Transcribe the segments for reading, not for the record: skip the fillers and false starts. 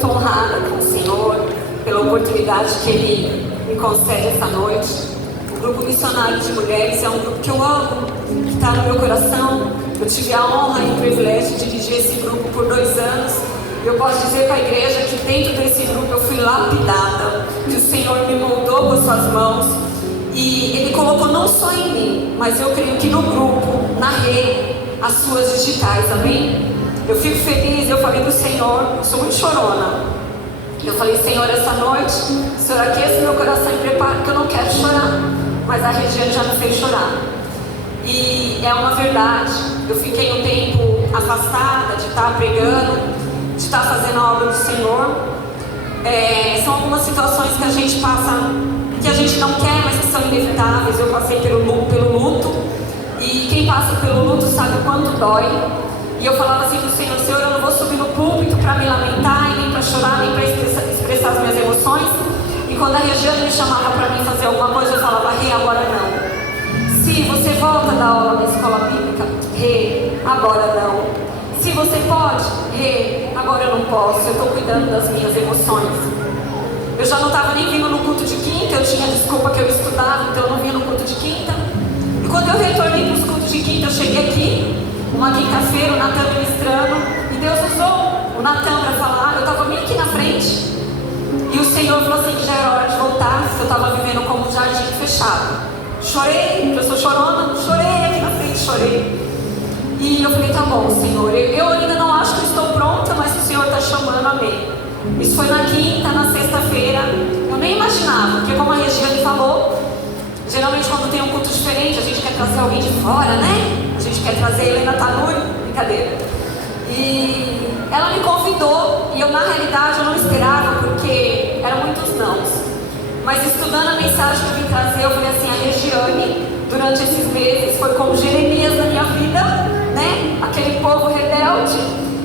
muito honrada com o Senhor pela oportunidade que Ele me concede essa noite. O Grupo Missionário de Mulheres é um grupo que eu amo, que está no meu coração. Eu tive a honra e o privilégio de dirigir esse grupo por 2 anos. Eu posso dizer para a igreja que dentro desse grupo eu fui lapidada, que o Senhor me moldou com as suas mãos e Ele colocou não só em mim, mas eu creio que no grupo, na rede, as suas digitais, amém? Eu fico feliz, eu falei do Senhor, eu sou muito chorona. Eu falei, Senhor, essa noite, o Senhor aqueça meu coração e prepara, porque eu não quero chorar, mas a região já me fez chorar. E é uma verdade, eu fiquei um tempo afastada de estar pregando, de estar fazendo a obra do Senhor. São algumas situações que a gente passa, que a gente não quer, mas que são inevitáveis. Eu passei pelo luto, e quem passa pelo luto sabe o quanto dói. E eu falava assim pro Senhor, Senhor, eu não vou subir no púlpito para me lamentar, e nem para chorar, nem para expressar as minhas emoções. E quando a Regiane me chamava para mim fazer alguma coisa, eu falava, Rê, agora não. Se você volta da aula na escola bíblica, Rê, agora não. Se você pode, Rê, agora eu não posso, eu estou cuidando das minhas emoções. Eu já não estava nem vindo no culto de quinta, eu tinha desculpa que eu estudava, então eu não vinha no culto de quinta. E quando eu retornei para os cultos de quinta, eu cheguei aqui, uma quinta-feira, o Natan ministrando, e Deus usou o Natan para falar, eu estava bem aqui na frente. E o Senhor falou assim que já era hora de voltar, que eu estava vivendo como um jardim fechado. Chorei, porque eu sou chorona, chorei aqui na frente, chorei. E eu falei, tá bom, Senhor, eu ainda não acho que estou pronta, mas o Senhor está chamando, amém. Isso foi na quinta, na sexta-feira, eu nem imaginava, porque como a Regiane falou, geralmente quando tem um culto diferente, a gente quer trazer alguém de fora, né? A gente quer trazer a Helena Tanuri, brincadeira. E ela me convidou, e eu na realidade eu não esperava, porque eram muitos nãos. Mas estudando a mensagem que eu vim trazer, eu falei assim, a Regiane, durante esses meses, foi como Jeremias na minha vida, né? Aquele povo rebelde.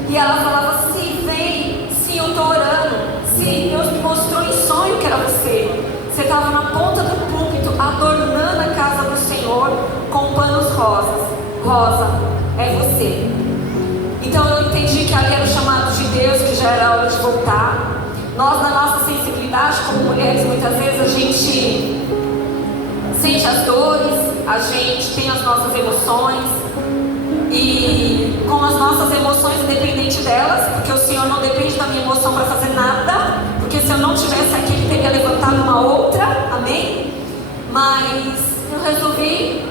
E ela falava, sim, vem, sim, eu estou orando. Sim, Deus me mostrou em sonho que era você. Você estava na ponta do púlpito, adornando a casa do Senhor com panos rosas. Rosa, é você. Então eu entendi que ali era o chamado de Deus, que já era hora de voltar. Nós, na nossa sensibilidade como mulheres, muitas vezes a gente sente as dores, a gente tem as nossas emoções, e com as nossas emoções, independente delas, porque o Senhor não depende da minha emoção para fazer nada, porque se eu não tivesse aqui, Ele teria levantado uma outra, amém? Mas eu resolvi,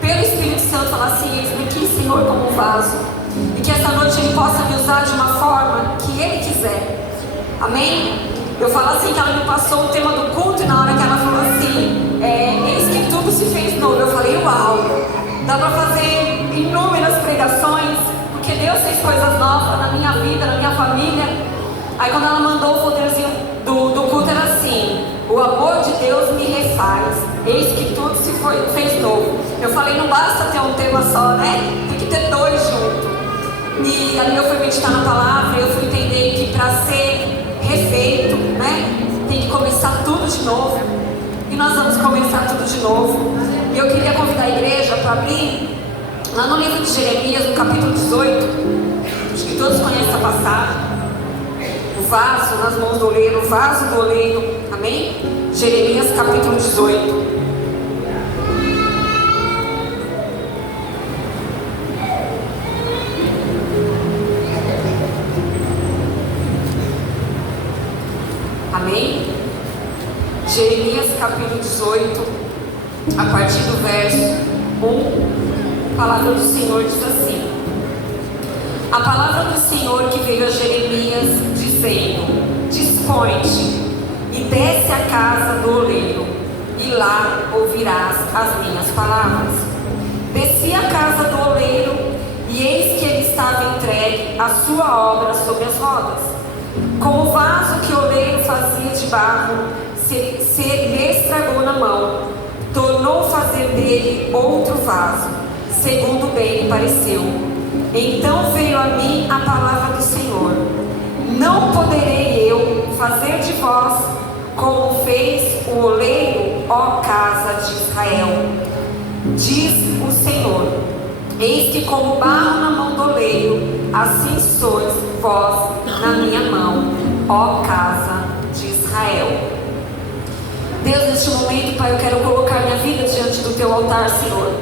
pelo Espírito Santo, falar assim, eis-me aqui, Senhor, como um vaso, e que essa noite Ele possa me usar de uma forma que Ele quiser. Amém? Eu falo assim que ela me passou o tema do culto, e na hora que ela falou assim, eis que tudo se fez novo, eu falei, uau, dá para fazer inúmeras pregações, porque Deus fez coisas novas na minha vida, na minha família. Aí quando ela mandou o folderzinho do culto, era assim, o amor de Deus me refaz, eis que tudo fez novo. Eu falei, não basta ter um tema só, né? Tem que ter 2 juntos. E ali eu fui meditar na palavra, eu fui entender que para ser refeito, né, tem que começar tudo de novo. E nós vamos começar tudo de novo. E eu queria convidar a igreja para abrir lá no livro de Jeremias, no capítulo 18. Acho que todos conhecem essa passagem. O vaso nas mãos do oleiro, o vaso do oleiro. Amém? Jeremias capítulo 18. Amém? Jeremias capítulo 18, a partir do verso 1, a palavra do Senhor diz assim: a palavra do Senhor que veio a Jeremias, dizendo: dispõe-te e desce à casa do oleiro, e lá ouvirás as minhas palavras. Desci à casa do oleiro, e eis que ele estava entregue à sua obra sob as rodas. Com o vaso que o oleiro fazia de barro, se lhe estragou na mão, tornou fazer dele outro vaso, segundo bem lhe pareceu. Então veio a mim a palavra do Senhor: não poderei eu fazer de vós como fez o oleiro, ó casa de Israel? Diz o Senhor: eis que como barro na mão do oleiro, assim sois vós na minha mão, ó casa de Israel. Deus, neste momento, Pai, eu quero colocar minha vida diante do Teu altar, Senhor.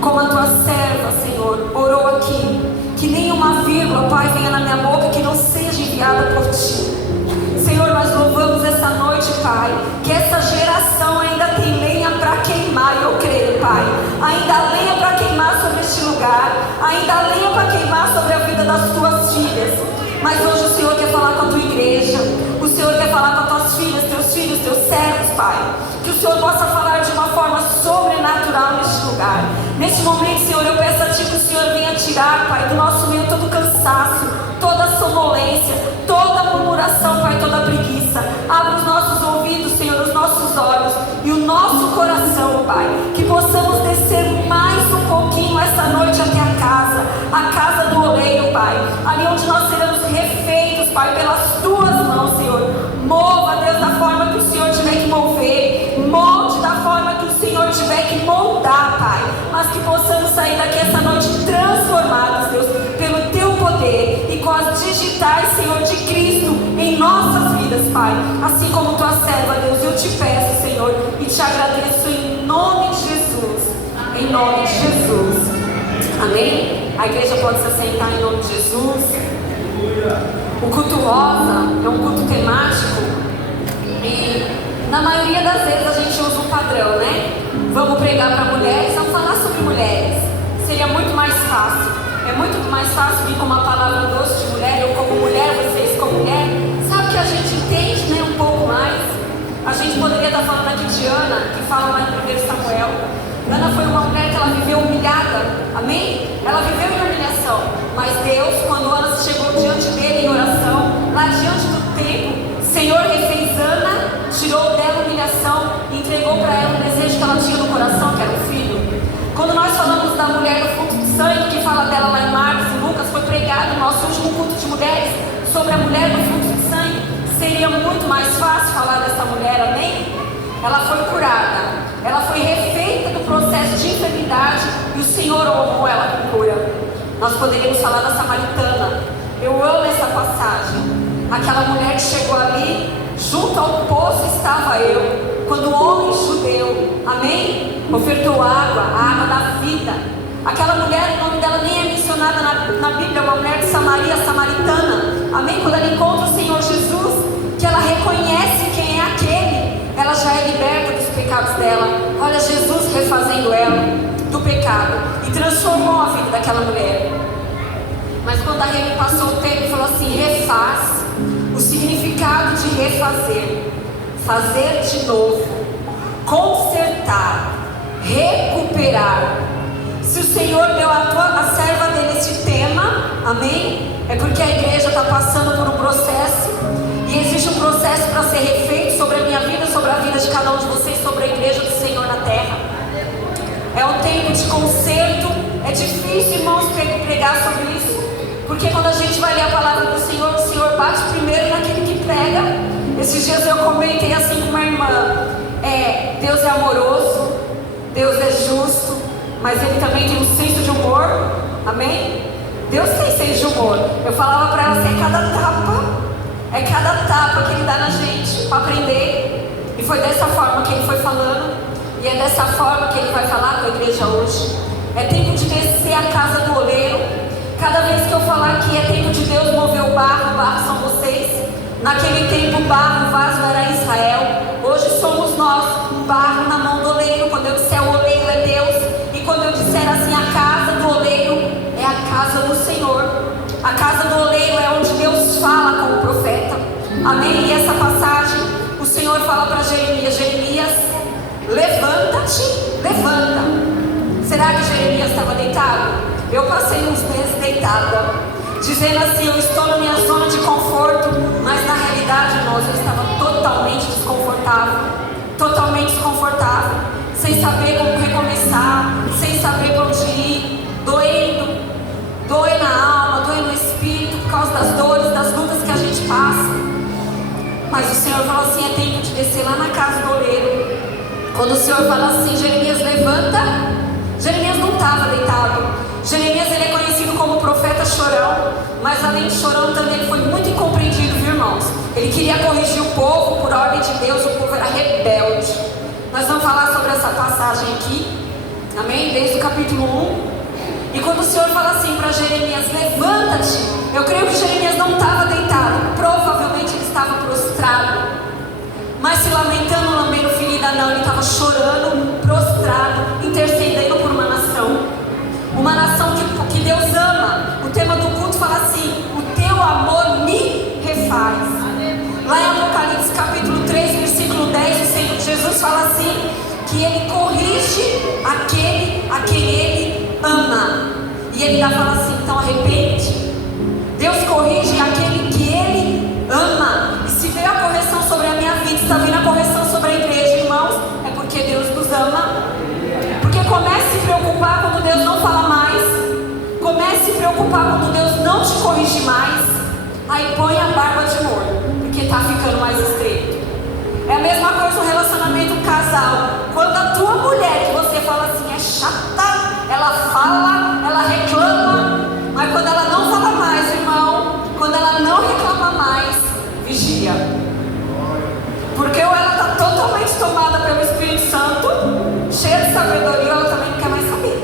Como a Tua serva, Senhor, orou aqui, que nenhuma vírgula, Pai, venha na minha boca que não seja enviada por Ti. Senhor, nós louvamos essa noite, Pai, que essa geração ainda tem lenha para queimar, e eu creio, Pai. Ainda há lenha para queimar sobre este lugar, ainda há lenha para queimar sobre a vida das Tuas filhas. Mas hoje o Senhor quer falar com a Tua igreja, o Senhor quer falar com as Tuas filhas, Teus servos, Pai. Que o Senhor possa falar de uma forma sobrenatural neste lugar. Neste momento, Senhor, eu peço a Ti que o Senhor venha tirar, Pai, do nosso meio todo o cansaço, toda a sonolência, toda a murmuração, Pai, toda a preguiça. Abra os nossos ouvidos, Senhor, os nossos olhos e o nosso coração, Pai. Que possamos descer mais um pouquinho essa noite até a casa do oleiro, Pai. Ali onde nós seremos refeitos, Pai, pelas Tuas mãos, Senhor. Mova, Deus, da forma que o Senhor tiver que mover. Molde da forma que o Senhor tiver que moldar, Pai. Mas que possamos sair daqui essa noite transformados, Deus, pelo Teu poder e com as digitais, Senhor, de Cristo em nossas vidas, Pai. Assim como Tua serva, Deus, eu te peço, Senhor, e te agradeço em nome de Jesus. Em nome de Jesus. Amém? A igreja pode se assentar em nome de Jesus. O culto rosa é um culto temático e na maioria das vezes a gente usa um padrão, né? Vamos pregar para mulheres, vamos falar sobre mulheres. Seria muito mais fácil. É muito mais fácil vir com uma palavra doce de mulher, eu como mulher, vocês como mulher. Sabe que a gente entende, né, um pouco mais? A gente poderia estar falando aqui de Ana, que fala lá em 1 Samuel. Ana foi uma mulher que ela viveu humilhada, amém? Ela viveu em humilhação, mas Deus, quando Ana chegou diante dele em oração, lá diante do templo, o Senhor refez Ana, tirou dela a humilhação e entregou para ela o desejo que ela tinha no coração, que era um filho. Quando nós falamos da mulher do fruto de sangue, que fala dela lá em Marcos e Lucas, foi pregado no nosso último culto de mulheres, sobre a mulher do fruto de sangue, seria muito mais fácil falar dessa mulher, amém? Ela foi curada, ela foi refeita do processo de enfermidade e o Senhor honrou ela com cura. Nós poderíamos falar da samaritana. Eu amo essa passagem. Aquela mulher que chegou ali, junto ao poço estava eu, quando o homem judeu, amém? Ofertou água, a água da vida. Aquela mulher, o nome dela nem é mencionado na Bíblia, é uma mulher de Samaria, samaritana, amém? Quando ela encontra o Senhor Jesus, que ela reconhece quem é aquele, ela já é liberta dos pecados dela. Olha Jesus refazendo ela do pecado e transformou a vida daquela mulher. Mas quando a Remy passou o tempo e falou assim, refaz, o significado de refazer, fazer de novo, consertar, recuperar. Se o Senhor deu a serva dele esse tema, amém? É porque a igreja está passando por um processo. E existe um processo para ser refeito sobre a minha vida, sobre a vida de cada um de vocês, sobre a igreja do Senhor na terra. É um tempo de conserto. É difícil, irmãos, pregar sobre isso, porque quando a gente vai ler a palavra do Senhor, o Senhor bate primeiro naquele que prega. Esses dias eu comentei assim com uma irmã, Deus é amoroso, Deus é justo, mas Ele também tem um senso de humor, amém? Deus tem senso de humor. Eu falava para ela assim, é cada tapa que Ele dá na gente para aprender. E foi dessa forma que Ele foi falando, e é dessa forma que Ele vai falar com a igreja hoje. É tempo de descer a casa do oleiro. Cada vez que eu falar que é tempo de Deus mover o barro são vocês. Naquele tempo o barro, o vaso era Israel. Hoje somos nós, um barro na mão do oleiro. Quando eu disser o oleiro é Deus, e quando eu disser assim, a casa do oleiro é a casa do Senhor. A casa do oleiro é onde Deus fala com o profeta, amém? E essa passagem, o Senhor fala para Jeremias, levanta-te, levanta. Será que Jeremias estava deitado? Eu passei uns meses deitada, dizendo assim, eu estou na minha zona de conforto, mas na realidade, irmãos, eu estava totalmente desconfortável, sem saber como recomeçar, sem saber para onde ir, doendo na alma, doendo no espírito, por causa das dores, das lutas que a gente passa. Mas o Senhor falou assim, é tempo de descer lá na casa do oleiro. Quando o Senhor fala assim, Jeremias levanta, Jeremias não estava deitado. Jeremias, ele é conhecido como profeta chorão, mas além de chorão também ele foi muito incompreendido, viu, irmãos? Ele queria corrigir o povo por ordem de Deus, o povo era rebelde. Nós vamos falar sobre essa passagem aqui, amém? Desde o capítulo 1. E quando o Senhor fala assim para Jeremias, levanta-te, eu creio que Jeremias não estava deitado, provavelmente ele estava prostrado, mas se lamentando, lambendo ferida não, ele estava chorando, prostrado, intercedendo por uma nação que Deus ama. O tema do culto fala assim: o teu amor me refaz. Lá em Apocalipse capítulo 3, versículo 10, o Senhor Jesus fala assim, que ele corrige aquele a quem ele ama. E ele ainda fala assim, então arrepende. Deus corrige aquele que ele ama. E se veio a correção sobre a minha vida, está vindo a correção sobre a igreja, irmãos, é porque Deus nos ama. Porque comece a se preocupar quando Deus não fala mais. Comece a se preocupar quando Deus não te corrige mais. Aí põe a barba de molho, porque está ficando mais estreito. É a mesma coisa no relacionamento casal. Quando a tua mulher, que você fala assim, é chata, ela fala, ela reclama, mas quando ela não fala mais, irmão, quando ela não reclama mais, vigia. Porque ou ela está totalmente tomada pelo Espírito Santo, cheia de sabedoria, ou ela também não quer mais saber.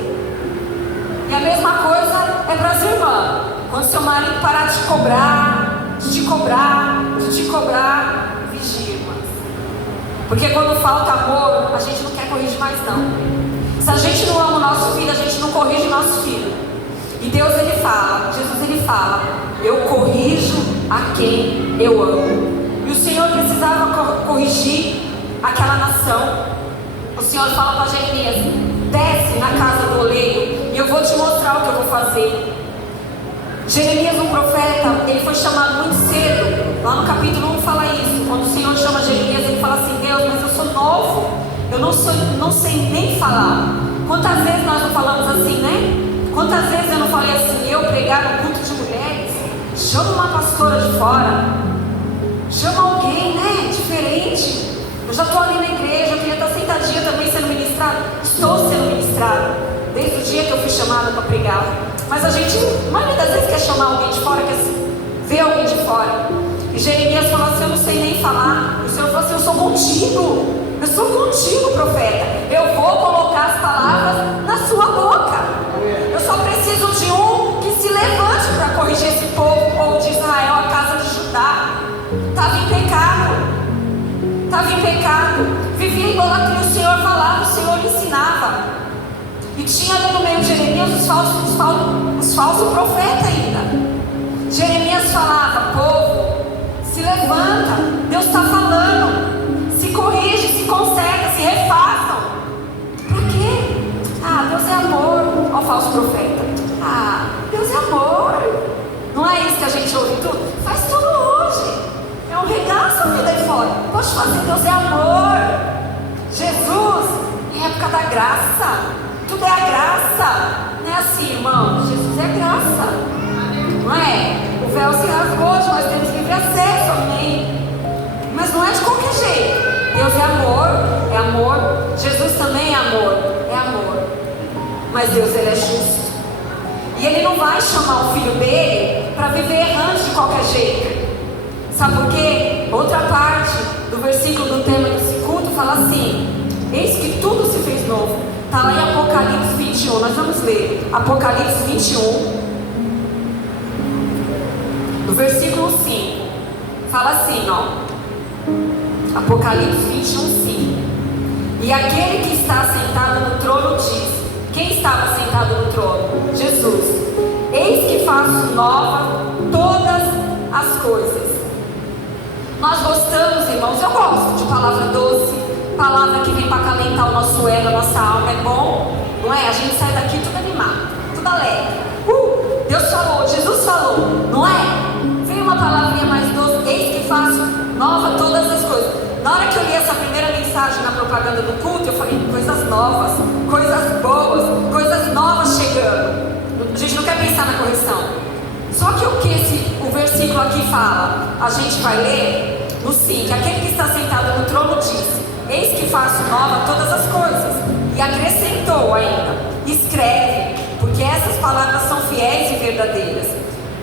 E a mesma coisa é para as irmãs. Quando seu marido parar de te cobrar, vigia, irmãs. Porque quando falta amor, a gente não quer corrigir mais não. Se a gente não ama o nosso filho, a gente não corrige o nosso filho. E Deus ele fala, Jesus ele fala, eu corrijo a quem eu amo. E o Senhor precisava corrigir aquela nação. O Senhor fala para Jeremias, desce na casa do oleiro e eu vou te mostrar o que eu vou fazer. Jeremias, um profeta, ele foi chamado muito cedo. Lá no capítulo 1 fala isso. Quando o Senhor chama Jeremias, ele fala assim, Deus, mas eu sou novo, eu não sei nem falar. Quantas vezes nós não falamos assim, né? Quantas vezes eu não falei assim, eu pregar no culto de mulheres, chama uma pastora de fora, chama alguém, né, diferente. Eu já estou ali na igreja, eu queria estar sentadinha também sendo ministrada. Estou sendo ministrada, desde o dia que eu fui chamada para pregar. Mas a gente, a maioria das vezes, quer chamar alguém de fora, quer ver alguém de fora. E Jeremias falou assim, eu não sei nem falar. E o Senhor falou assim, eu sou contigo, profeta. Eu vou colocar as palavras na sua boca. Eu só preciso de um que se levante para corrigir esse povo de Israel, a casa de Judá. Estava em pecado, vivia em idolatria. O Senhor falava, o Senhor ensinava. E tinha ali no meio de Jeremias os falsos profetas ainda. Jeremias falava, povo, se levanta, Deus está falando, se corrige, se conserta, se refaçam. Por quê? Deus é amor. Olha o falso profeta. Deus é amor. Não é isso que a gente ouve tudo? Faz tudo hoje. É um regaço a vida aí fora. Pode fazer, Deus é amor. Jesus, é época da graça. Tudo é a graça. Não é assim, irmão. Jesus é graça. Não é? O véu se rasgou, nós temos livre acesso, amém? Mas não é de qualquer jeito. Deus é amor. Jesus também é amor. Mas Deus, ele é justo. E ele não vai chamar o filho dele para viver errante de qualquer jeito. Sabe por quê? Outra parte do versículo do tema desse culto fala assim: eis que tudo se fez novo. Está lá em Apocalipse 21. Nós vamos ler Apocalipse 21. No versículo 5, fala assim, ó, Apocalipse 21, 5. E aquele que está sentado no trono diz: quem estava sentado no trono? Jesus. Eis que faço nova todas as coisas. Nós gostamos, irmãos, eu gosto de palavra doce, palavra que vem para acalentar o nosso ego, a nossa alma, é bom, não é? A gente sai daqui tudo animado, tudo alegre. Deus falou, Jesus falou, não é? Uma palavrinha mais doce, eis que faço nova todas as coisas. Na hora que eu li essa primeira mensagem na propaganda do culto, eu falei, coisas novas, coisas boas, coisas novas chegando. A gente não quer pensar na correção. Só que o que o versículo aqui fala, a gente vai ler no 5, aquele que está sentado no trono diz: eis que faço nova todas as coisas. E acrescentou ainda: escreve, porque essas palavras são fiéis e verdadeiras.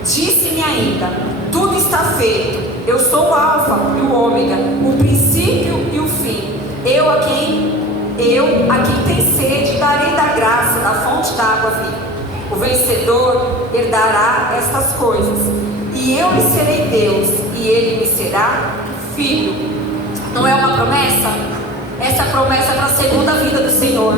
Disse-me ainda: tudo está feito. Eu sou o Alfa e o Ômega, o princípio e o fim. Eu a quem tem sede darei da graça, da fonte da água viva. O vencedor herdará estas coisas, e eu lhe serei Deus, e ele me será filho. Não é uma promessa? Essa promessa é para a segunda vida do Senhor,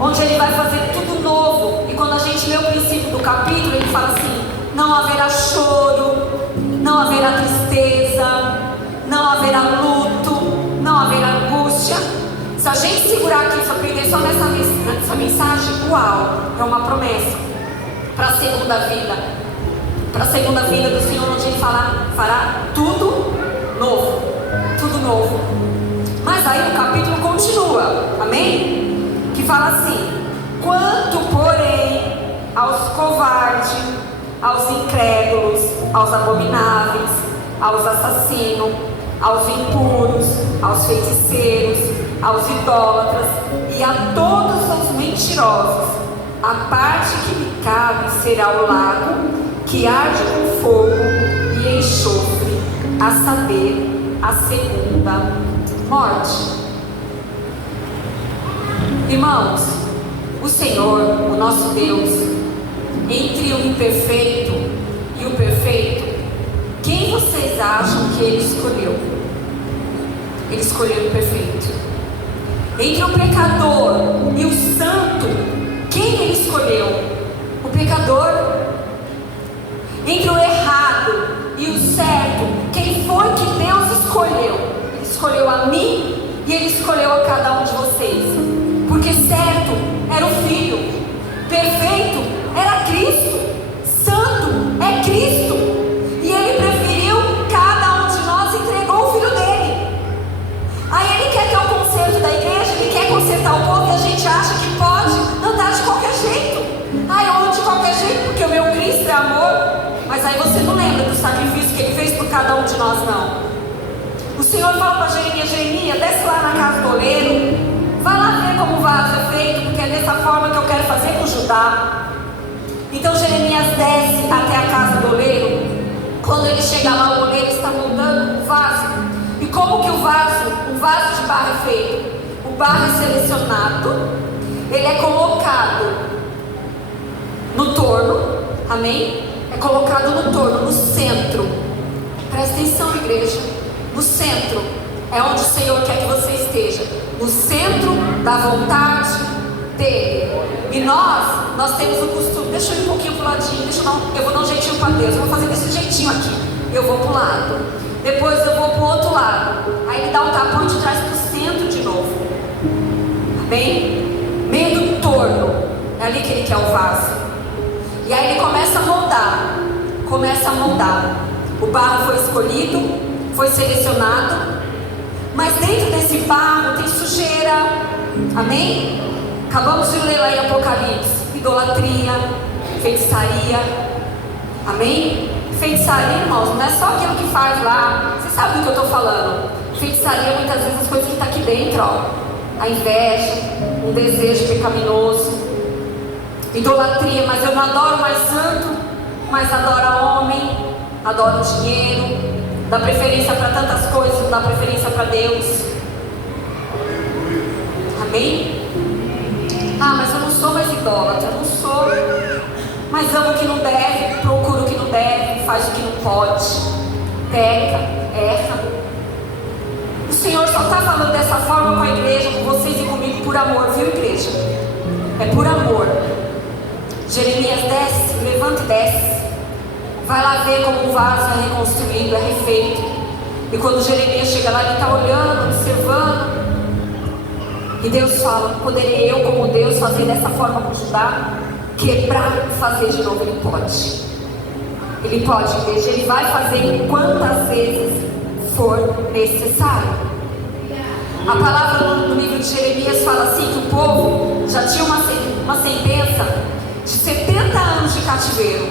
onde Ele vai fazer tudo novo. E quando a gente lê o princípio do capítulo, Ele fala assim: não haverá choro, não haverá tristeza, não haverá luto, não haverá angústia. Se a gente segurar aqui e se aprender só nessa mensagem, uau, é uma promessa para a segunda vida. Para a segunda vida do Senhor, onde Ele fará tudo novo. Tudo novo. Mas aí o capítulo continua, amém? Que fala assim: quanto porém aos covardes, aos incrédulos, aos abomináveis, aos assassinos, aos impuros, aos feiticeiros, aos idólatras e a todos os mentirosos, a parte que lhe cabe será o lago que arde com fogo e enxofre, a saber, a segunda morte. Irmãos, o Senhor, o nosso Deus, entre o imperfeito e o perfeito, quem vocês acham que Ele escolheu? Ele escolheu o perfeito. Entre o pecador e o santo, quem Ele escolheu? O pecador. Entre o errado e o certo, quem foi que Deus escolheu? Ele escolheu a mim e Ele escolheu a cada um de vocês. Porque certo era o Filho, perfeito era Cristo, santo é Cristo, e Ele preferiu cada um de nós e entregou o Filho dele. Aí Ele quer ter o conserto da igreja, Ele quer consertar o povo, e a gente acha que pode andar de qualquer jeito. Ai, eu ando de qualquer jeito porque o meu Cristo é amor. Mas aí você não lembra do sacrifício que Ele fez por cada um de nós, não. O Senhor fala para Jeremias: Jeremias, desce lá na casa do oleiro, vai lá ver como o vaso é feito, porque é dessa forma que eu quero fazer com Judá. Então Jeremias desce até a casa do oleiro. Quando ele chega lá, o oleiro está moldando o vaso. E como que o vaso de barro é feito? O barro é selecionado, ele é colocado no torno, amém? É colocado no torno, no centro. Presta atenção, igreja. No centro é onde o Senhor quer que você esteja. No centro da vontade dele. E nós temos o costume. Deixa eu ir um pouquinho pro ladinho. Eu vou dar um jeitinho para Deus. Eu vou fazer desse jeitinho aqui. Eu vou pro lado. Depois eu vou pro outro lado. Aí ele dá um tapão de trás pro centro de novo. Amém? Meio do torno. É ali que ele quer o vaso. E aí ele começa a moldar. O barro foi escolhido, foi selecionado. Mas dentro desse barro tem sujeira. Amém? Acabamos de ler lá em Apocalipse: idolatria, feitiçaria. Amém? Feitiçaria, irmãos, não é só aquilo que faz lá. Você sabe do que eu estou falando. Feitiçaria, muitas vezes, as coisas que estão aqui dentro, ó. A inveja, um desejo pecaminoso. Idolatria, mas eu não adoro mais santo, mas adoro homem, adoro dinheiro, dá preferência para tantas coisas, não dá preferência para Deus. Amém? Ah, mas eu não sou mais idólatra, eu não sou. Mas amo o que não deve, procuro o que não deve, faz o que não pode, peca, erra. O Senhor só está falando dessa forma com a igreja, com vocês e comigo, por amor, viu, igreja? É por amor. Jeremias desce, levanta e desce. Vai lá ver como o vaso é reconstruído, é refeito. E quando Jeremias chega lá, ele está olhando, observando. E Deus fala: poderia eu, como Deus, fazer dessa forma com Judá? Quebrar e fazer de novo? Ele pode. Ele pode, igreja. Ele vai fazer quantas vezes for necessário. A palavra no livro de Jeremias fala assim: que o povo já tinha uma sentença de 70 anos de cativeiro,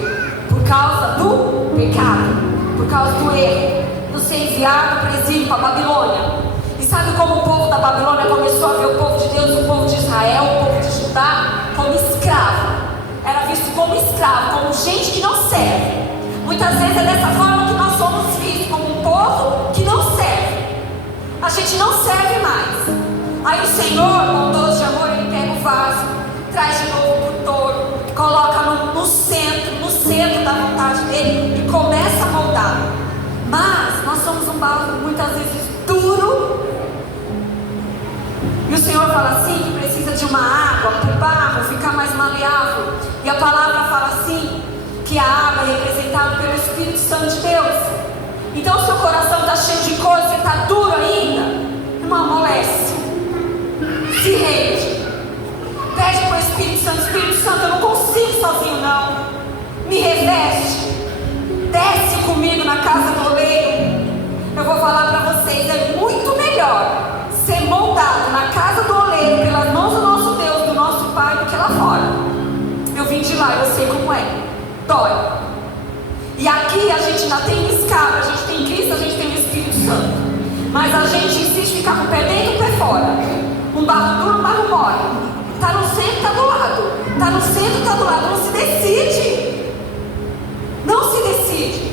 por causa do pecado, por causa do erro, do ser enviado para o exílio, para a Babilônia. E sabe como o povo da Babilônia começou a ver o povo de Deus, o povo de Israel, o povo de Judá, como escravo? Era visto como escravo, como gente que não serve. Muitas vezes é dessa forma que nós somos vistos, como um povo que não serve. A gente não serve mais. Aí o Senhor, bondoso de amor, Ele pega o vaso, traz de novo para o touro, coloca no centro da vontade dele e começa a moldar. Mas nós somos um barro muitas vezes duro. E o Senhor fala assim que precisa de uma água para o barro ficar mais maleável. E a palavra fala assim, que a água é representada pelo Espírito Santo de Deus. Então o seu coração está cheio de coisa, você está duro ainda, irmão, amolece, se rende, pede para o Espírito Santo, eu não consigo sozinho não, me reveste, desce comigo na casa do oleiro. Eu vou falar para vocês, é muito melhor ser moldado na casa do oleiro pelas mãos do nosso Deus, do nosso Pai, do que lá fora. Eu vim de lá, eu sei como é, dói. E aqui a gente ainda tem um escape, a gente tem Cristo, a gente tem o Espírito Santo. Mas a gente insiste em ficar com o pé dentro e o pé fora. Um barro duro, um barro mole. Está no centro, está do lado. Está no centro, está do lado. Não se decide. Não se decide.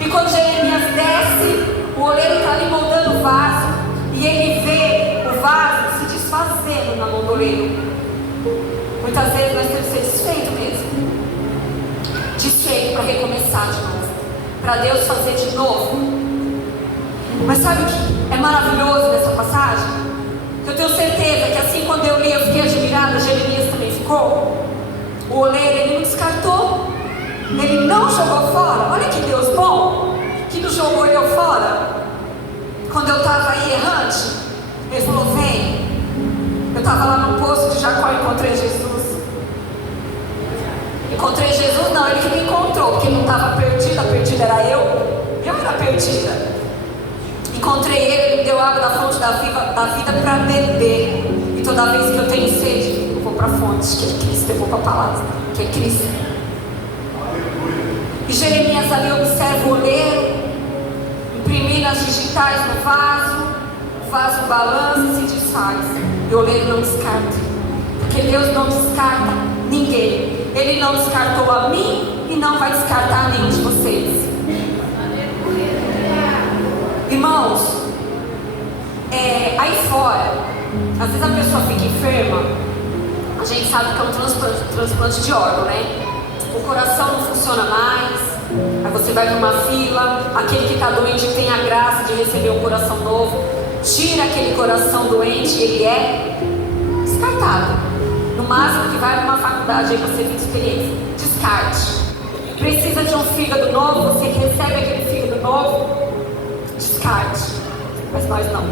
E quando Jeremias desce, o oleiro está ali moldando o vaso. E ele vê o vaso se desfazendo na mão do oleiro. Muitas vezes nós temos que ser desfeito mesmo. Desfeito para recomeçar de novo. Para Deus fazer de novo. Mas sabe o que é maravilhoso nessa passagem? Que eu tenho certeza que assim quando eu li eu fiquei admirada, Jeremias também ficou. O oleiro, ele não descartou. Ele não jogou fora. Olha que Deus bom, que não jogou eu fora. Quando eu estava aí errante, ele falou, vem. Eu estava lá no poço de Jacó e encontrei Jesus. Encontrei Jesus, não, ele que me encontrou, porque não estava perdida, a perdida era eu era perdida. Encontrei ele me deu água da fonte da vida para beber. E toda vez que eu tenho sede, eu vou para a fonte, que é Cristo, eu vou para a palavra, que é Cristo. E Jeremias ali observa o oleiro, imprimindo as digitais no vaso, o vaso balança e se desfaz. E o oleiro não descarta, porque Deus não descarta ninguém. Ele não descartou a mim e não vai descartar nenhum de vocês. Irmãos, aí fora, às vezes a pessoa fica enferma, a gente sabe que é um transplante de órgão, né? O coração não funciona mais, aí você vai para uma fila, aquele que está doente tem a graça de receber um coração novo, tira aquele coração doente, ele é descartado. No máximo que vai para uma faculdade aí para você ter experiência, descarte. Precisa de um fígado novo, você que recebe aquele fígado novo, descarte. Mas nós não.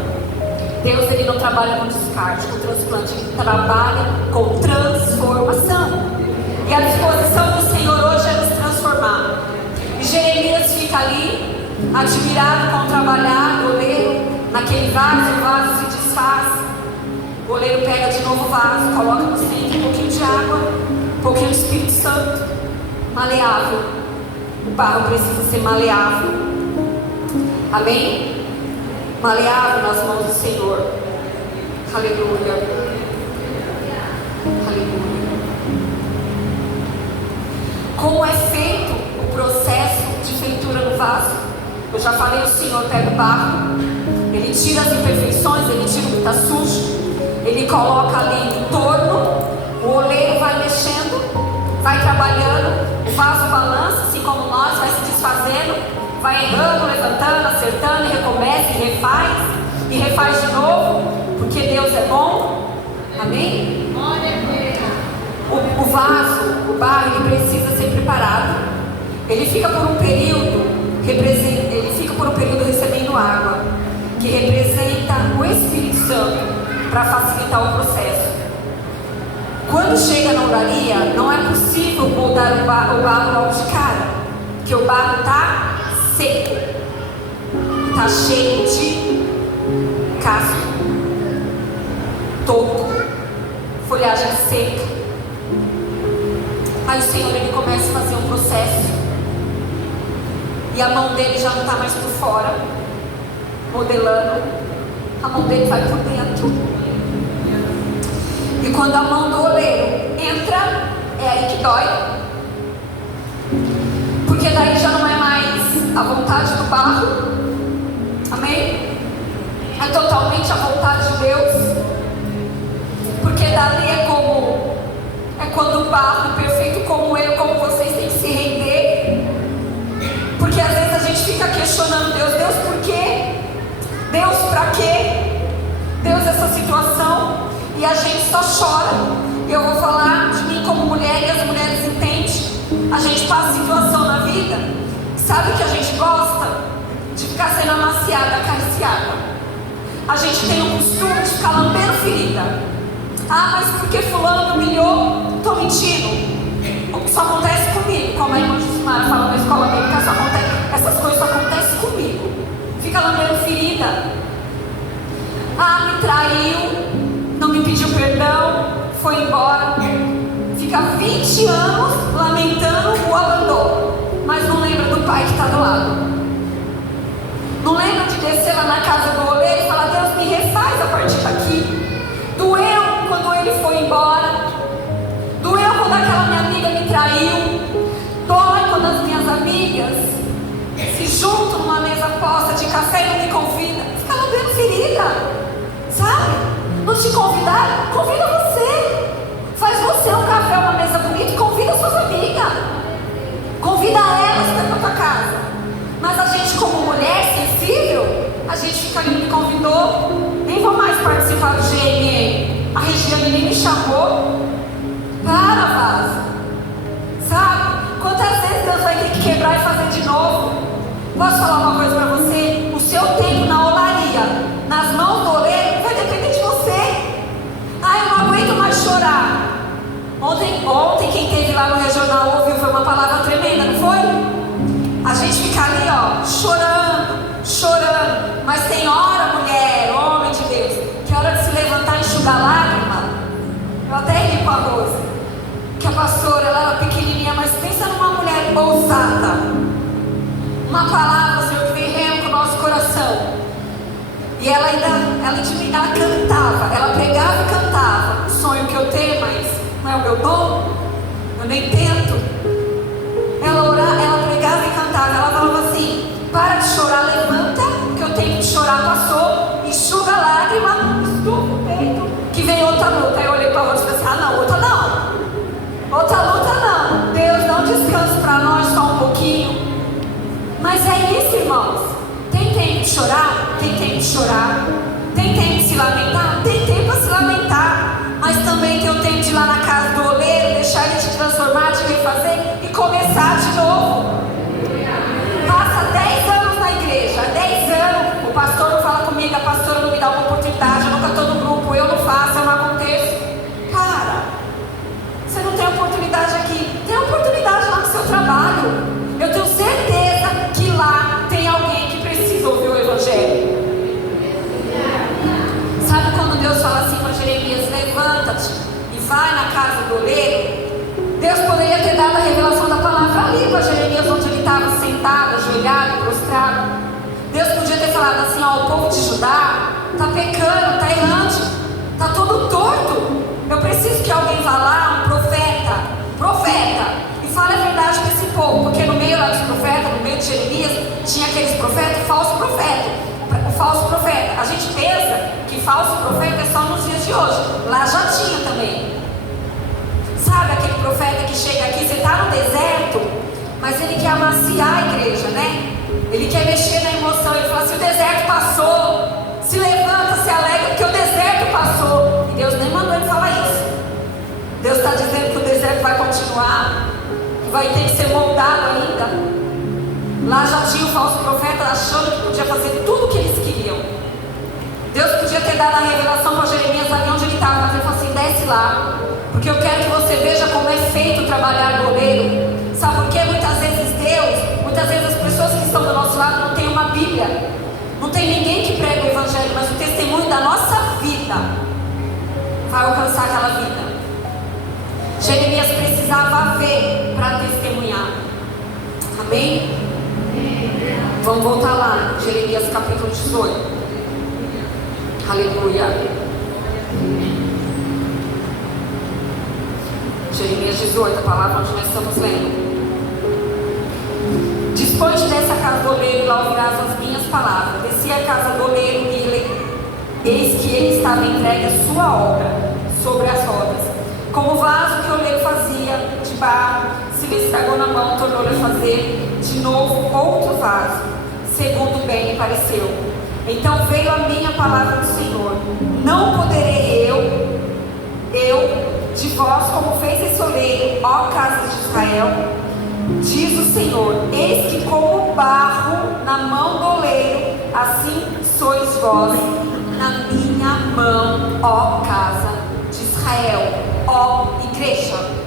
Deus, ele não trabalha com descarte, com transplante, ele trabalha com transformação. E a disposição do Senhor hoje é nos transformar. E Jeremias fica ali, admirado com o trabalhar do oleiro, naquele vaso, o vaso se desfaz. O oleiro pega de novo o vaso, coloca no centro um pouquinho de água, um pouquinho de Espírito Santo, maleável. O barro precisa ser maleável. Amém? Maleável nas mãos do Senhor. Aleluia. Aleluia. Como é feito o processo de feitura no vaso? Eu já falei, o Senhor pega o barro, ele tira as imperfeições, ele tira o que está sujo, ele coloca ali em torno, o oleiro vai mexendo, vai trabalhando, o vaso balança, assim como nós, vai se desfazendo, vai errando, levantando, acertando, e recomeça, e refaz de novo, porque Deus é bom. Amém? O vaso, o barro, ele precisa ser preparado. Ele fica por um período recebendo água, que representa o Espírito Santo, para facilitar o processo. Quando chega na olaria, não é possível moldar o barro logo de cara, porque o barro está seco, está cheio de casco, toco, folhagem seca. Aí o Senhor, ele começa a fazer um processo, e a mão dele já não está mais por fora, modelando, a mão dele vai por dentro. E quando a mão do oleiro entra, é aí que dói. Porque daí já não é mais a vontade do barro. Amém? É totalmente a vontade de Deus. Porque dali é quando o barro perfeito como eu, como vocês, tem que se render. Porque às vezes a gente fica questionando Deus, por quê? Deus, pra quê? Deus, essa situação, e a gente só chora. Eu vou falar de mim como mulher, e as mulheres entendem. A gente passa situação na vida, sabe que a gente gosta de ficar sendo amaciada, acariciada. A gente tem o costume de ficar lambendo ferida. Ah, mas porque fulano me humilhou? Estou mentindo. Isso acontece comigo. Como a irmã Jusimara fala na escola bíblica, essas coisas só acontecem comigo. Fica lambendo ferida. Ah, me traiu, não me pediu perdão, foi embora. Fica 20 anos lamentando o abandono, mas não lembra do pai que está do lado. Não lembra de descer lá na casa do oleiro e falar: Deus, me refaz a partir daqui. Doeu quando ele foi embora. Doeu quando aquela minha amiga me traiu. Dói quando as minhas amigas se juntam numa mesa posta de café e não me convidam. Fica lambendo ferida, sabe? Não te convidar, convida você. Faz você um café, uma mesa bonita e convida suas amigas. Convida elas para ir para tua casa. Mas a gente, como mulher sensível, a gente fica ali, me convidou, nem vou mais participar do GME. A Regiane nem me chamou. Para, vaza. Sabe? Quantas vezes Deus vai ter que quebrar e fazer de novo? Posso falar uma coisa para você? O seu tempo na olaria, nas mãos do oleiro, vai depender de você. Ah, eu não aguento mais chorar. Ontem quem esteve lá no regional ouviu, foi uma palavra tremenda, não foi? A gente fica ali, ó, chorando. Mas tem hora, mulher, homem de Deus, que é hora de se levantar e enxugar lágrima. Eu até ri com a Rosa, que a pastora, ela era pequenininha, mas pensa numa mulher ousada. Uma palavra, Senhor, que vem real com o nosso coração. E ela cantava, ela pregava e cantava. O sonho que eu tenho, mas não é o meu dom, eu nem tento. Ela pregava e cantava, ela falava assim: para de chorar, levanta, que eu tenho que chorar, passou, enxuga a lágrima, estufa o peito, que vem outra luta. Aí eu olhei para a Rosa e falei assim: ah não, outra luta não, Deus não descansa para nós só um pouquinho. Mas é isso, irmãos, tem tempo de chorar? Tem tempo de chorar. Tem tempo de se lamentar? Tem tempo para se lamentar. Mas também tem o tempo de ir lá na casa do oleiro, deixar ele te transformar, te refazer e começar de novo. Passa 10 anos na igreja, 10 anos, o pastor não fala comigo, a pastora não me dá uma oportunidade, eu nunca estou no grupo, eu não faço, eu não aconteço. Cara, você não tem oportunidade aqui, tem oportunidade lá no seu trabalho. Eu tenho certeza que lá tem alguém que precisa ouvir o evangelho. Sabe quando Deus fala assim para Jeremias: levanta-te e vai na casa do oleiro? Deus poderia ter dado a revelação da palavra ali para Jeremias, onde ele estava sentado, ajoelhado, prostrado. Deus podia ter falado assim: ó, o povo de Judá está pecando, está errante, está todo torto. Eu preciso que alguém vá lá, um profeta, e fale a verdade para esse povo. Porque no meio lá dos profetas, no meio de Jeremias, tinha aqueles profetas, falso profeta. O falso profeta, a gente pensa que falso profeta é só nos dias de hoje. Lá já tinha também. Sabe aquele profeta que chega aqui, você está no deserto, mas ele quer amaciar a igreja, né? Ele quer mexer na emoção. Ele fala assim: o deserto passou, se levanta, se alegra, porque o deserto passou. E Deus nem mandou ele falar isso. Deus está dizendo que o deserto vai continuar, que vai ter que ser moldado ainda. Lá já tinha o falso profeta achando que podia fazer tudo o que eles queriam. Deus podia ter dado a revelação para Jeremias ali onde ele estava, mas ele falou assim: desce lá, porque eu quero que você veja como é feito trabalhar no oleiro. Sabe por quê? Muitas vezes as pessoas que estão do nosso lado não têm uma Bíblia, não tem ninguém que prega o evangelho, mas o testemunho da nossa vida vai alcançar aquela vida. Jeremias precisava ver para testemunhar. Amém? Vamos voltar lá, Jeremias capítulo 18. Aleluia. Jeremias 18, a palavra onde nós estamos lendo. Dispõe-te dessa casa do oleiro e lá ouvirás as minhas palavras. Desci à casa do oleiro e eis que ele estava entregue a sua obra sobre as rodas. Como o vaso que o oleiro fazia de barro, se lhe estragou na mão, tornou-lhe a fazer de novo outro vaso, segundo bem lhe pareceu. Então veio a minha palavra do Senhor: não poderei eu de vós, como fez esse oleiro, ó casa de Israel, diz o Senhor: eis que como barro na mão do oleiro, assim sois vós na minha mão, ó casa de Israel, ó igreja.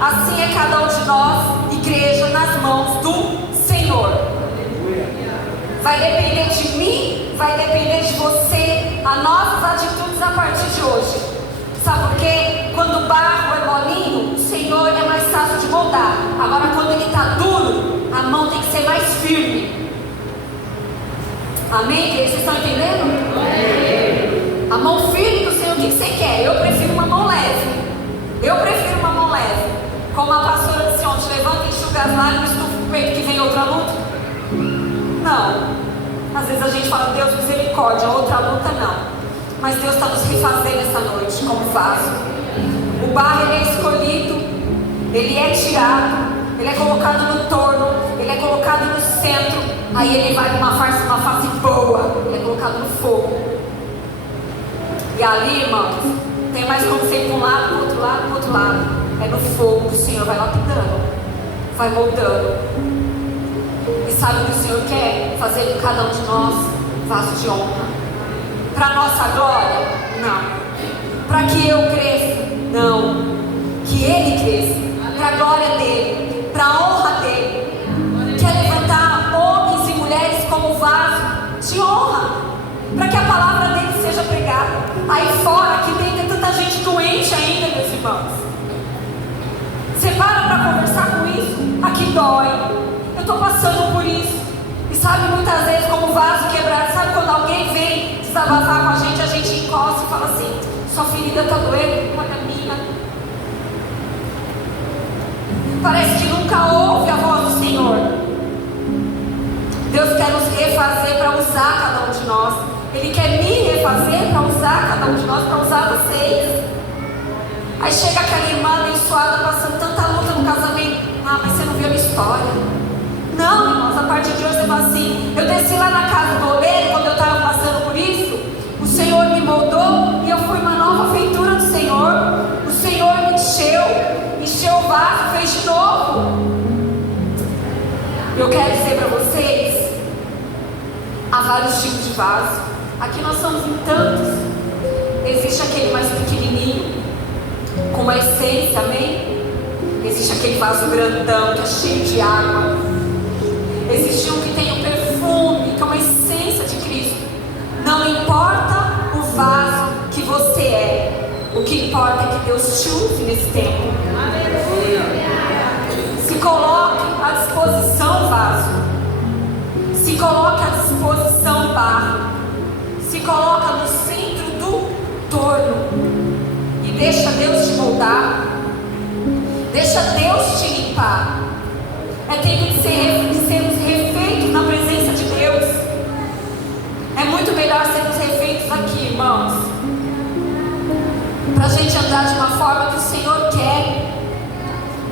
Assim é cada um de nós, igreja, nas mãos do Senhor. Vai depender de mim, vai depender de você, as nossas atitudes a partir de hoje. Sabe por quê? Quando o barro é molinho, o Senhor é mais fácil de moldar. Agora quando ele está duro, a mão tem que ser mais firme. Amém, igreja? Vocês estão entendendo? Amém. A mão firme do Senhor, o que você quer? Eu prefiro uma mão leve. Eu prefiro uma mão leve. Como a pastora disse ontem: levanta, enxuga as lágrimas, estufa o peito que vem outra luta. Não. Às vezes a gente fala: Deus, misericórdia, outra luta não. Mas Deus está nos refazendo essa noite como vaso. O barro, ele é escolhido, ele é tirado, ele é colocado no torno, ele é colocado no centro. Aí ele vai numa face boa, ele é colocado no fogo. E ali, irmãos, tem mais como ser para um lado, para o outro lado, para o outro lado. É no fogo que o Senhor vai lapidando, vai moldando. E sabe o que o Senhor quer? Fazer com cada um de nós vaso de honra. Para nossa glória? Não. Para que eu cresça? Não. Que Ele cresça. Para a glória dEle, para a honra dEle. Quer levantar homens e mulheres como vaso de honra, para que a palavra dEle seja pregada. Aí fora, aqui dentro tem tanta gente doente ainda, meus irmãos. Você para conversar com isso? Aqui dói. Eu estou passando por isso. E sabe, muitas vezes, como vaso quebrado, sabe quando alguém vem desabafar com a gente encosta e fala assim: sua ferida está doendo, olha a minha. Parece que nunca ouve a voz do Senhor. Deus quer nos refazer para usar cada um de nós. Ele quer me refazer para usar cada um de nós, para usar vocês. Aí chega aquela irmã abençoada, passando tanta luta no casamento. Ah, mas você não viu a minha história. Não, irmãos, a partir de hoje você fala assim: eu desci lá na casa do oleiro quando eu estava passando por isso. O Senhor me moldou e eu fui uma nova feitura do Senhor. O Senhor me encheu o vaso, fez de novo. Eu quero dizer para vocês: há vários tipos de vaso. Aqui nós somos em tantos. Existe aquele mais pequenininho, com uma essência, amém? Existe aquele vaso grandão que é cheio de água. Existe um que tem um perfume, que é uma essência de Cristo. Não importa o vaso que você é, o que importa é que Deus te use nesse tempo. Se coloque à disposição vaso. Se coloque à disposição barro. Se coloca no centro do torno. E deixa Deus te moldar. Deixa Deus te limpar. É tempo de sermos refeitos na presença de Deus. É muito melhor sermos refeitos aqui, irmãos, para a gente andar de uma forma que o Senhor quer.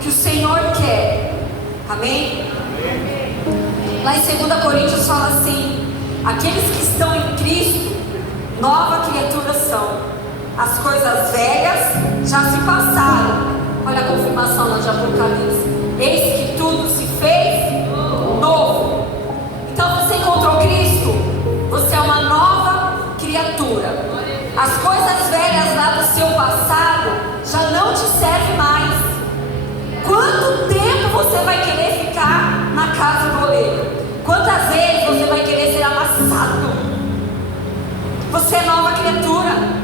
Que o Senhor quer. Amém? Lá em 2 Coríntios fala assim: aqueles que estão em Cristo, nova criatura são. As coisas velhas já se passaram. Olha a confirmação lá de Apocalipse: eis que tudo se fez novo. Então você encontrou Cristo, você é uma nova criatura. As coisas velhas lá do seu passado já não te servem mais. Quanto tempo você vai querer ficar na casa do oleiro? Quantas vezes você vai querer ser amassado? Você é nova criatura.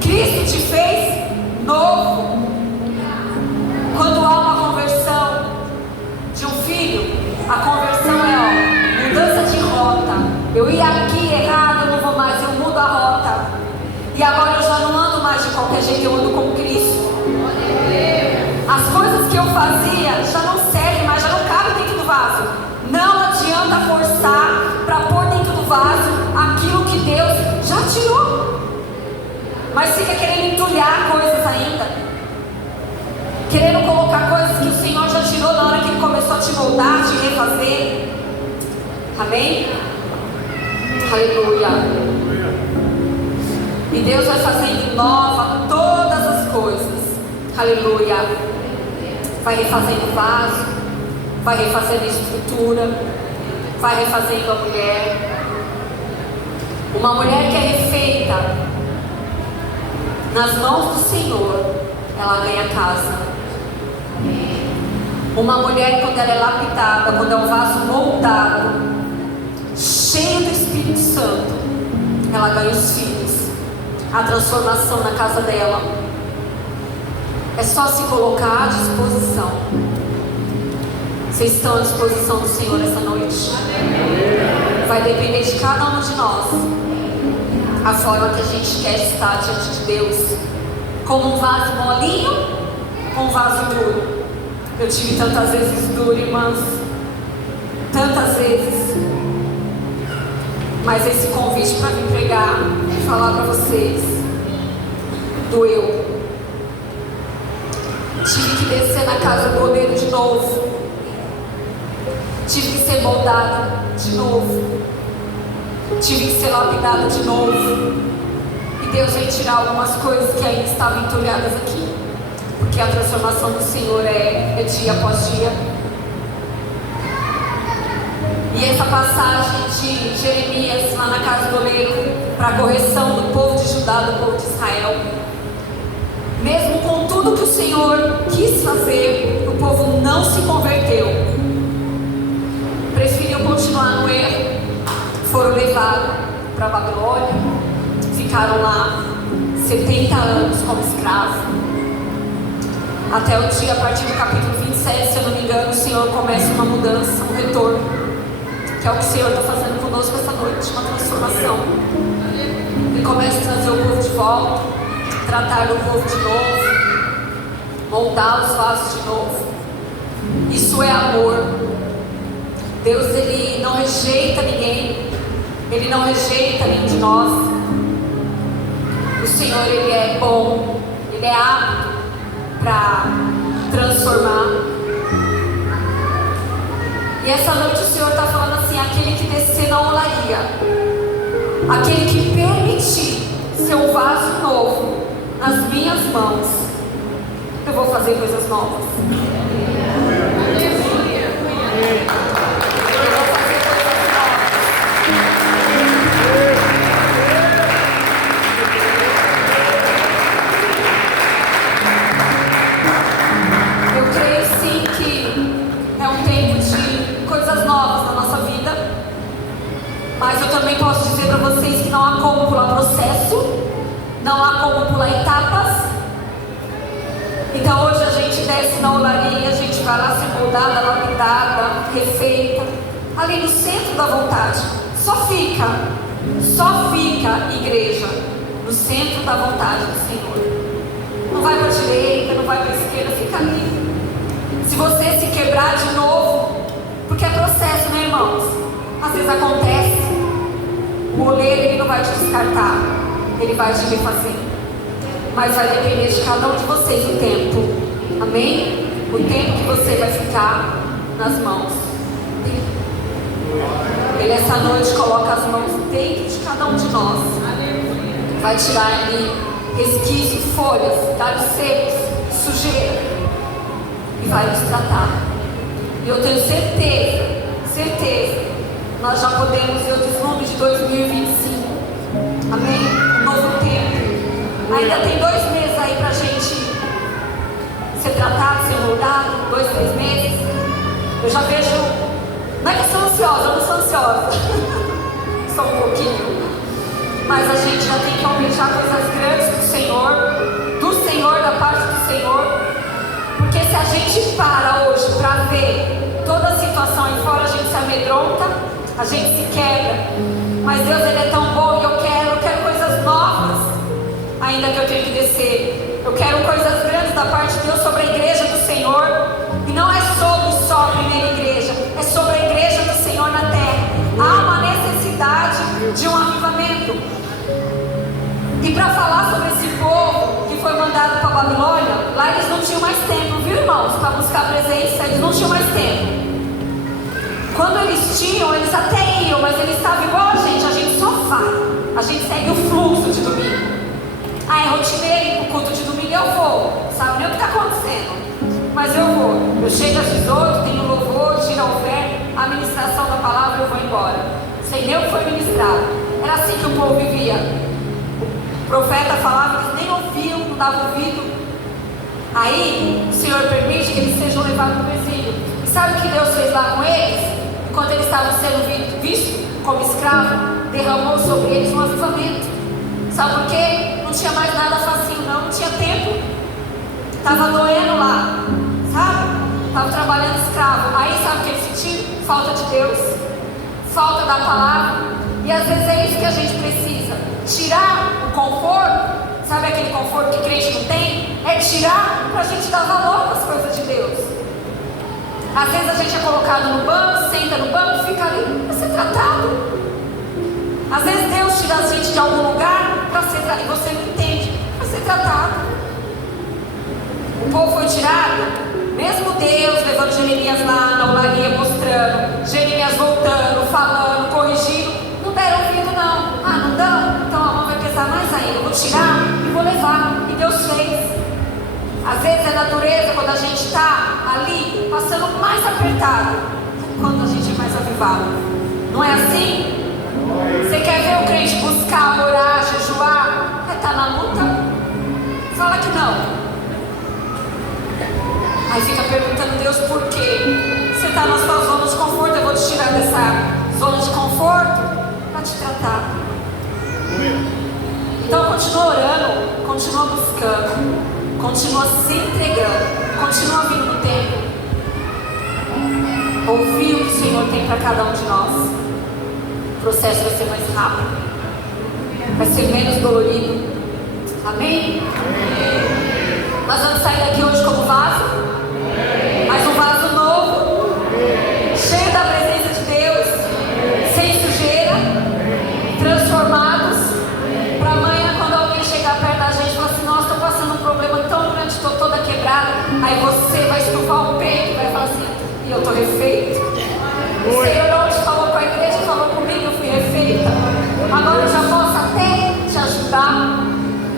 Cristo te fez novo. Quando há uma conversão de um filho, a conversão é mudança de rota. Eu ia aqui errado, eu não vou mais, eu mudo a rota. E agora eu já não ando mais de qualquer jeito, eu ando com Cristo. As coisas que eu fazia já não servem mais, já não cabem dentro do vaso. forçar para pôr dentro do vaso aquilo que Deus já tirou. Mas fica querendo entulhar coisas ainda, querendo colocar coisas que o Senhor já tirou na hora que Ele começou a te moldar, te refazer. Amém? Aleluia. E Deus vai fazendo nova todas as coisas. Aleluia. Vai refazendo o vaso, vai refazendo a estrutura, vai refazendo a mulher. Uma mulher que é refeita nas mãos do Senhor, ela ganha casa. Uma mulher, quando ela é lapidada, quando é um vaso moldado, cheio do Espírito Santo, ela ganha os filhos, a transformação na casa dela. É só se colocar à disposição. Vocês estão à disposição do Senhor essa noite? Vai depender de cada um de nós a forma que a gente quer estar diante de Deus, como um vaso molinho ou um vaso duro. Eu tive tantas vezes duro, irmãs, tantas vezes. Mas esse convite para me pregar e falar para vocês doeu. Tive que descer na casa do oleiro de novo. Tive que ser moldada de novo. Tive que ser lapidada de novo. E Deus veio tirar algumas coisas que ainda estavam entulhadas aqui. Porque a transformação do Senhor é dia após dia. E essa passagem de Jeremias lá na casa do oleiro, para a correção do povo de Judá, do povo de Israel, mesmo com tudo que o Senhor quis fazer, o povo não se converteu, preferiu continuar no erro. Foram levados para a Babilônia, ficaram lá 70 anos como escravos, até o dia, a partir do capítulo 27, se eu não me engano, o Senhor começa uma mudança, um retorno, que é o que o Senhor está fazendo conosco essa noite, uma transformação. Ele começa a trazer o povo de volta, tratar do povo de novo, moldar os vasos de novo. Isso é amor. Deus, Ele não rejeita ninguém, Ele não rejeita nenhum de nós. O Senhor, Ele é bom, Ele é apto para transformar. E essa noite o Senhor está falando assim: aquele que descer na olaria, aquele que permitir ser um vaso novo nas minhas mãos, eu vou fazer coisas novas. Eu creio sim que é um tempo de coisas novas na nossa vida, mas eu também posso dizer para vocês que não há como pular processo, não há como pular etapas. Então hoje a gente desce na olaria, a gente vai lá ser moldada, lapidada, refeita, ali no centro da vontade. Só fica igreja no centro da vontade do Senhor. Não vai para a direita, não vai para a esquerda, fica ali. Se você se quebrar de novo, porque é processo, né, irmãos? Às vezes acontece, o oleiro, ele não vai te descartar, ele vai te refazer. Mas vai depender de cada um de vocês o tempo. Amém? O tempo que você vai ficar nas mãos dele. Ele essa noite coloca as mãos dentro de cada um de nós. Vai tirar ali resquícios, folhas, galhos secos, sujeira, e vai nos tratar. E eu tenho certeza, nós já podemos ver o deslumbre de 2025. Amém? Um novo tempo. Ainda tem 2 meses aí pra gente ser tratado, ser moldado, 2, 3 meses. Eu já vejo, não é que eu sou ansiosa, eu não sou ansiosa, só um pouquinho, mas a gente já tem que almejar coisas grandes do Senhor, da parte do Senhor, porque se a gente para hoje para ver toda a situação aí fora, a gente se amedronta, a gente se quebra, mas Deus, Ele é tão bom, e eu quero coisas novas, ainda que eu tenha que descer. Eu quero coisas grandes da parte de Deus sobre a igreja do Senhor. E não é sobre só a primeira igreja, é sobre a igreja do Senhor na terra. de um avivamento. E para falar sobre esse povo que foi mandado para a Babilônia, lá eles não tinham mais tempo, viu, irmãos? Para buscar a presença, eles não tinham mais tempo. Quando eles tinham, eles até iam, mas eles estavam igual a gente só vai. A gente segue o fluxo de domingo. Ah, é rotineiro, o culto de domingo eu vou. Sabe nem o que está acontecendo, mas eu vou. Eu chego às 18, tenho louvor, tiro a oferta, a ministração da palavra, eu vou embora. Sei nem o que foi ministrado. Era assim que o povo vivia. O profeta falava, eles nem ouviam, não davam ouvido. Aí, o Senhor permite que eles sejam levados para o exílio. E sabe o que Deus fez lá com eles? Enquanto eles estavam sendo vistos como escravos, derramou sobre eles um avivamento. Sabe por quê? Não tinha mais nada facinho, não tinha tempo. Estava doendo lá, sabe? Estava trabalhando escravo. Aí sabe o que eles sentiram? Falta de Deus, falta da palavra. E às vezes é isso que a gente precisa. Tirar o conforto, sabe aquele conforto que crente não tem? É tirar para a gente dar valor para as coisas de Deus. Às vezes a gente é colocado no banco, senta no banco, fica ali para ser tratado. Às vezes Deus tira a gente de algum lugar para ser tratado, e você não entende, para ser tratado. O povo foi tirado, mesmo Deus levando Jeremias lá na olaria, mostrando, Jeremias voltando, falando, corrigindo, não deram ouvido não. Ah, não dão? Então a mão vai pesar mais ainda. Eu vou tirar e vou levar. E Deus fez. Às vezes é natureza quando a gente está ali, passando mais apertado, quando a gente é mais avivado. Não é assim? Você quer ver o crente buscar, orar, jejuar? É estar na luta? Fala que não. Aí fica perguntando, Deus, por quê? Você está na sua zona de conforto, eu vou te tirar dessa zona de conforto para te tratar. Então continua orando, continua buscando, continua se entregando, continua vindo no tempo. Ouvir o que o Senhor tem para cada um de nós. O processo vai ser mais rápido, vai ser menos dolorido. Amém? Nós vamos sair daqui hoje como vaso, mas um vaso novo, cheio da presença de Deus, sem sujeira, transformados, para amanhã quando alguém chegar perto da gente e falar assim, nossa, estou passando um problema tão grande, estou toda quebrada, aí você vai estufar o peito e vai falar assim, e eu estou refeito. O Senhor não te falou com a igreja, falou comigo, eu fui refeita. Agora eu já posso até te ajudar.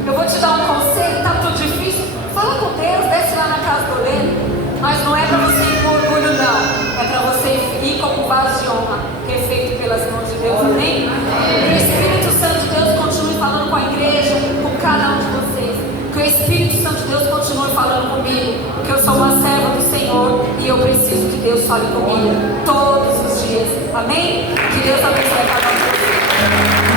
Eu vou te dar um conselho, está tudo difícil. Fala com Deus, desce lá na casa do oleiro. Mas não é para você ir com orgulho, não. É para você ir como um vaso de honra, refeito pelas mãos de Deus. Amém? Que o Espírito Santo de Deus continue falando com a igreja, com cada um de vocês. Que o Espírito Santo de Deus continue falando comigo. Porque eu sou uma serva do Senhor e eu preciso que Deus fale comigo todos os dias. Amém? Que Deus abençoe cada um de vocês.